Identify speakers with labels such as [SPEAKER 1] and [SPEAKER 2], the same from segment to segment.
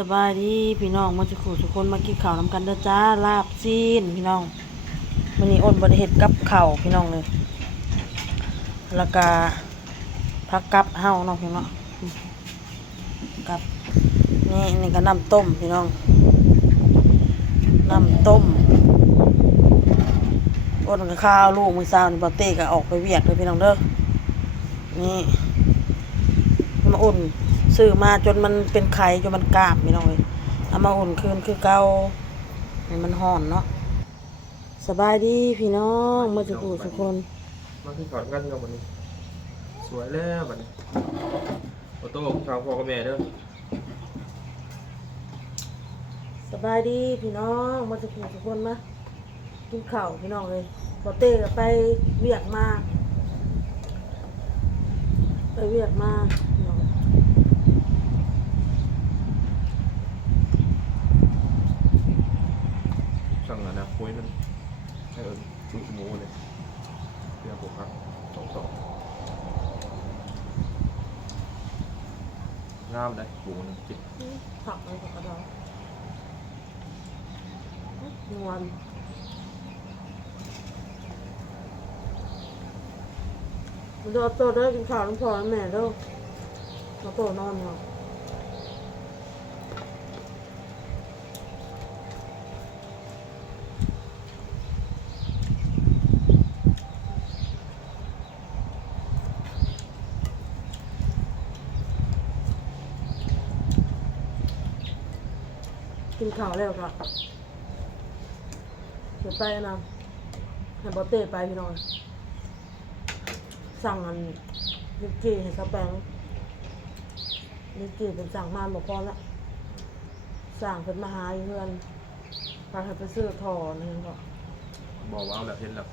[SPEAKER 1] สบายดีพี่น้องมาจะขู่ทุกคนมากินข้าวนำกันเด้อจ้าลาบซีนพี่น้องวันนี้อ้นบริเฮ็ดกับข้าวพี่น้องเลยแล้วก็ผักกับเฮาเนาะพี่น้องกับนี่นี่ก็น้ำต้มพี่น้องน้ำต้มอ้นก็ข้าวลูกมือเช้านี่บ่เต้ก็ออกไปเวียกเลยพี่น้องเด้อนี่มาอุ่น ซื้อมาจนมันเป็นไข่จนมันกราบพี่น้องเลยเอามาอุ่นคืนคือเก่าให้มันห่อนเนาะสบายดีพี่น้องเมื่อจะพูดทุกคน
[SPEAKER 2] มาขึ้นก่อนกันเที่ยววันนี้ สวยแล้ววันนี้โอโต้ของชาวพ่อกับแม่เด้อ
[SPEAKER 1] สบายดีพี่น้องเมื่อจะพูดทุกคนมากินข้าวพี่น้องเลยบอเต้ก็ไปเวียกมาไปเวียกมาพี่น้อง
[SPEAKER 2] สั่งแล้วนะคุยมันให้เอิญชุดหมูเลยเรียกผมครับสองสองงามเลย หมูน้ำจิ้ม
[SPEAKER 1] ผักอะไรกับกระดองนวลมันจะเอาตัวเด้กินข้าวน้ำพอแม่เด้อเอาตัวนอนเนาะ กินข้าวแล้วค่ะเดี๋ยวไปนะให้บอเต้ไปพี่น้องสั่งอันลิกกี้ให้สแปงลิกกี้เป็นสั่งมาบอกพอละสั่งเป็นมาหาอยู่เพื่อนพาให้ไปซื้อทอนี่ก็
[SPEAKER 2] บอกว่าเอาแล้วเห็นแล้ว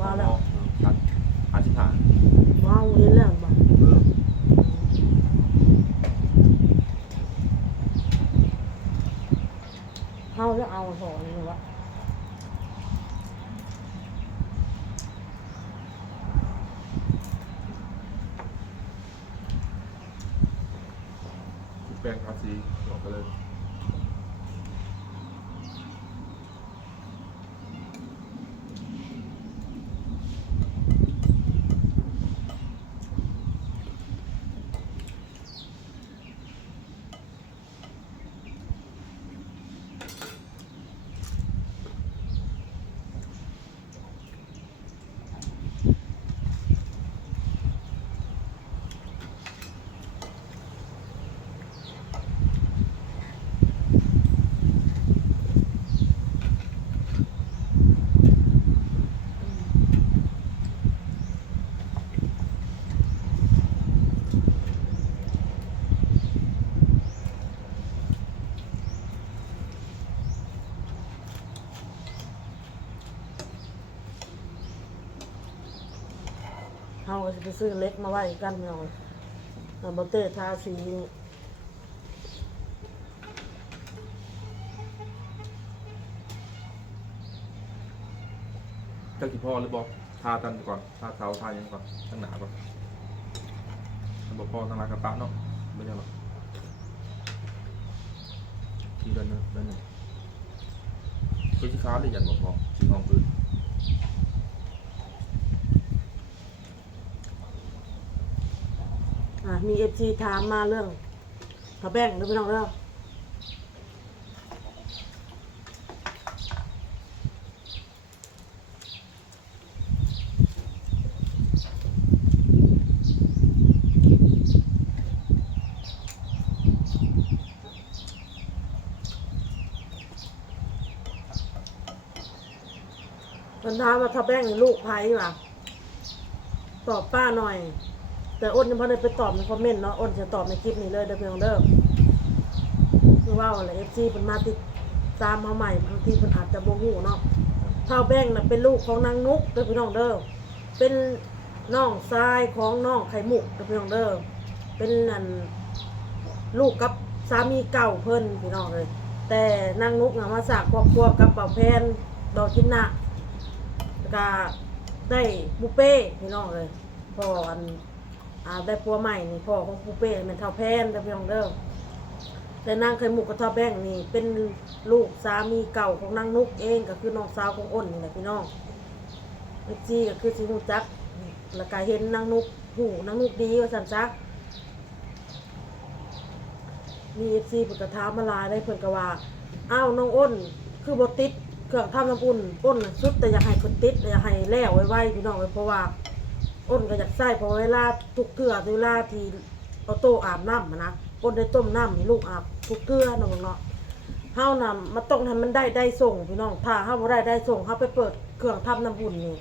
[SPEAKER 1] มาแล้ว
[SPEAKER 2] ชัดหาชิฐาน
[SPEAKER 1] มาเอาเห็นแล้วบ่
[SPEAKER 2] เออ
[SPEAKER 1] เขาจะเอาทอนี่วะ
[SPEAKER 2] แปลงทาสีบอกกันเลย
[SPEAKER 1] เขาก็จะไปซื้อเล็กมาไว้กันพี่น้องแล้วบอเต้ทาสี
[SPEAKER 2] เจ้ากี่พ่อหรือบอกทาตันก่อนทาเท้าทายังก่อนตั้งหนาก่อนถ้าบอกพ่อตั้งหนากระปะเนาะไม่ใช่หรอกทีเดินนึ่งเดินนึงคือที่ค้าเลยยันบอกพ่อที่ห้องพื้น
[SPEAKER 1] อะ มีเอฟซีถามมาเรื่องกระแบ่งหรือพี่น้องเด้อมันถามว่าถ้าแบ่งลูกไพ่ว่ะตอบป้าหน่อย แต่อ้นยังพอได้ไปตอบในคอมเมนต์เนาะอ้นจะตอบในคลิปนี้เลยเด้อเพียงเด้อคือว่าอะไรเอฟซีเป็นมาติดตามมาใหม่บางทีเป็นอาจจะโมหูเนาะเท่าแบ่งน่ะเป็นลูกของนางนุกเด้อพี่น้องเด้อเป็นน้องชายของน้องไข่มุกเด้อพี่น้องเด้อเป็นอันลูกกับสามีเก่าเพิ่นพี่น้องเลย แต่นางนุกน่ะมาสร้างครอบครัวกับเป่าแพนดอกจินนะแล้วก็ได้บุฟเป้พี่น้องเลยพออัน อ่าได้ผัวใหม่นี่พ่อของปูเป้เป็นเท่าแพนเด้อพี่น้องเด้อแต่นางไข่มุกกระทอแบ่งนี่เป็นลูกสามีเก่าของนางนุกเองก็คือน้องสาวของอ้นนี่แหละพี่น้องเอฟซีก็คือสิฮูจักแล้วก็เห็นนางนุกหูนางนุกดีว่าซั่นซักมีเอฟซีเพิ่นก็ถามาลายได้เพิ่นกว่าอ้าวน้องอ้น คือบ่ติดเครื่องทำน้ำอุ่นอ้นสุดแต่อยากให้เพิ่นติดอยากให้แล้วไว้ๆพี่น้องเอ้ยเพราะว่า อ้นก็อยากใส่พราะเวลาทุกเทื่อเวลาที่เอาโตอาบน้ำอะนะอ้นได้ต้มน้ำให้ลูกอาบทุกเทื่อน้องเนาะเฮานํมันต้องให้มันได้ได้ส่งพี่น้องถ้าเฮาบ่ได้ได้ส่งเฮาไปเปิดเครื่องทำน้ำอุ่นนี่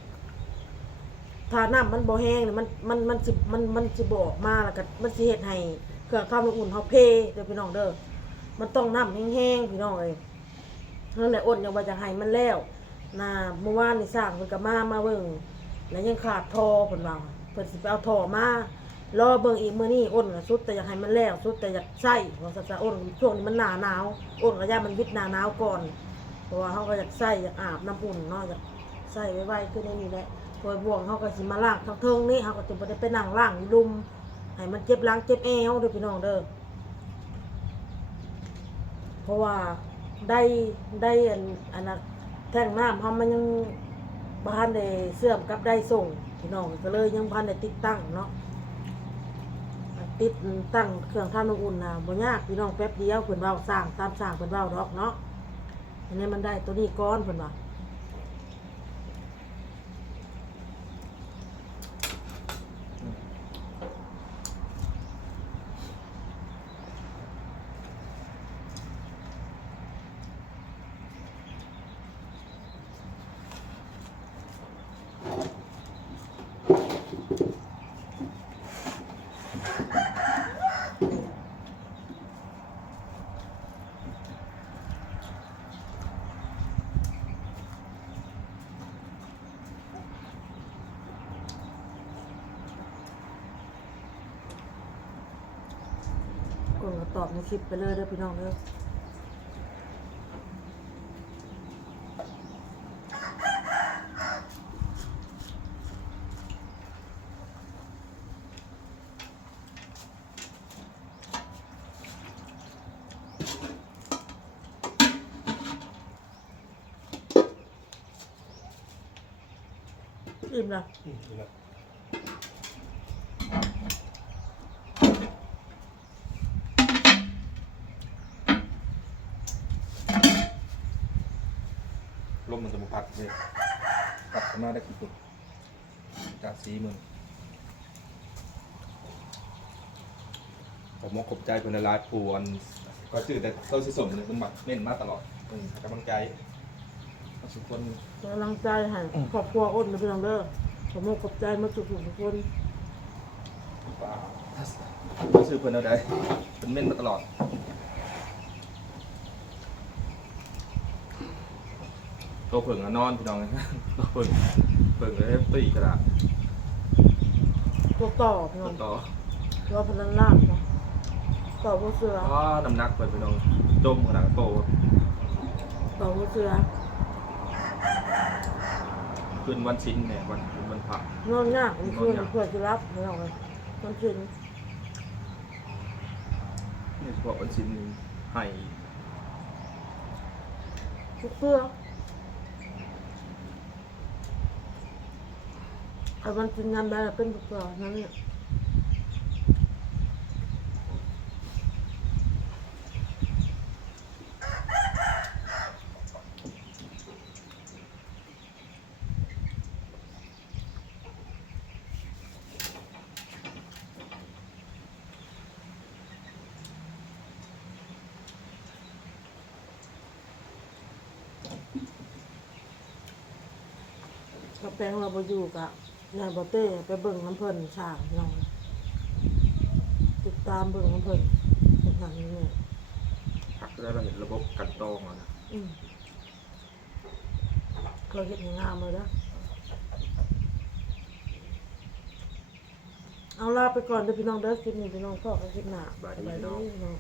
[SPEAKER 1] ถ้าน้ำมันบ่แห้งนี่มันมันมันสิมันมันสิบ่ออกมาแล้วก็มันสิเฮ็ดให้เครื่องทำน้ำอุ่นเฮาเพเด้อพี่น้องเด้อมันต้องน้ำแห้งๆพี่น้องเอ้ยนั่นแหละอ้นยังว่าจะให้มันแล้วนะเมื่อวานนี่สร้างเพิ่นก็มามาเบิ่ง แล้วยังขาดทอเพิ่นว่าเพิ่นสิไปเอาทอมารอเบิ่งอีกมื้อนี้อ้นก็สุดแต่อยากให้มันแล้วสุดแต่อยากใส่ว่าซะซะอ้นช่วงนี้มันหน้าหนาวอ้นก็ย่ามันวิทย์หน้าหนาวก่อนเพราะว่าเฮาก็อยากใส่อยากอาบน้ำอุ่นเนาะอยากใส่ไว้ๆขึ้นในนี้แหละพอยบ่วงเฮาก็สิมาล้างทั้งเทิงนี่เฮาก็จะบ่ได้ไปนั่งล้างอยู่ลุมให้มันเจ็บหลังเจ็บแอวเด้อพี่น้องเด้อเพราะว่าได้ได้อันอันน่ะแท่งน้ำเฮามันยัง บ้านได้เสื่อมกับได้ส่งพี่น้องก็เลยยังบ้านได้ติดตั้งเนาะติดตั้งเครื่องทำน้ำอุ่นนะบ่ยากพี่น้องแป๊บเดียวเพิ่นเบาสร้างตามสร้างเพิ่นเบาดอกเนาะอันนี้มันได้ตัวนี้ก้อนเพิ่นว่า กดก็ตอบในคลิปไปเลยเด้อพี่น้องเด้ออิ่มละ
[SPEAKER 2] ลม มันจะมาพัดเลยปัดมาได้กี่คนจากสีมึงผมมองขบใจคนในร้านปวนก็ชื่อแต่เต้าสิสมเนี่ยมันหมักเม่นมาตลอดอืมให้กำลังใจทุกคน
[SPEAKER 1] กำลังใจให้ครอบครัวอ้นเด้อพี่น้องเด้อผมมกขอบใจมาสุกทุกคน
[SPEAKER 2] ป่าถ้าซื้อเพิ่นเอาได้เป็นเม่นมาตลอด โตเผิงอะนอนพี่น้องโตเผิงเผิงเลยตีกระดาษ
[SPEAKER 1] ตัวต่อพี่น้
[SPEAKER 2] ตั
[SPEAKER 1] อ
[SPEAKER 2] ว
[SPEAKER 1] ง
[SPEAKER 2] ต่อ
[SPEAKER 1] ตัวพลันล่างเนาะต่อผู้เสือ
[SPEAKER 2] อ๋อน้ำหนักเปิดพี่น้องจมขนาดโต
[SPEAKER 1] ต่อผู้เสือ
[SPEAKER 2] ขึ้นวันชิ้นเนี่ยวันวันพระ
[SPEAKER 1] นอนยากมันคืนเพื่อจะรับพี่น้องเลยมันชิน
[SPEAKER 2] นี่เฉพาะวันชิ้นนี้ให้
[SPEAKER 1] ทุกเสือ ไอ้มันกินงานได้เป็นทุกเสือนั่นเนี่ยกระแปงเราไปอยู่กับ ยายบอเต้ไปเบิ่งน้ำเพลินช่างพี่น้องติดตามเบิ่งน้ำเพลินเป็นอย่างนี้เนี่ย
[SPEAKER 2] หักได้เราเห็นระบบกันตองแล้วนะ
[SPEAKER 1] อืมเราเห็นงามเลยนะเอาลาไปก่อนเด้อพี่น้องเด้อคลิปนี้พี่น้องพ่อกับคลิปหน้า
[SPEAKER 2] บาย
[SPEAKER 1] ส
[SPEAKER 2] ดี
[SPEAKER 1] บาย
[SPEAKER 2] พี่
[SPEAKER 1] ดี
[SPEAKER 2] น้อง
[SPEAKER 1] พี่น้อง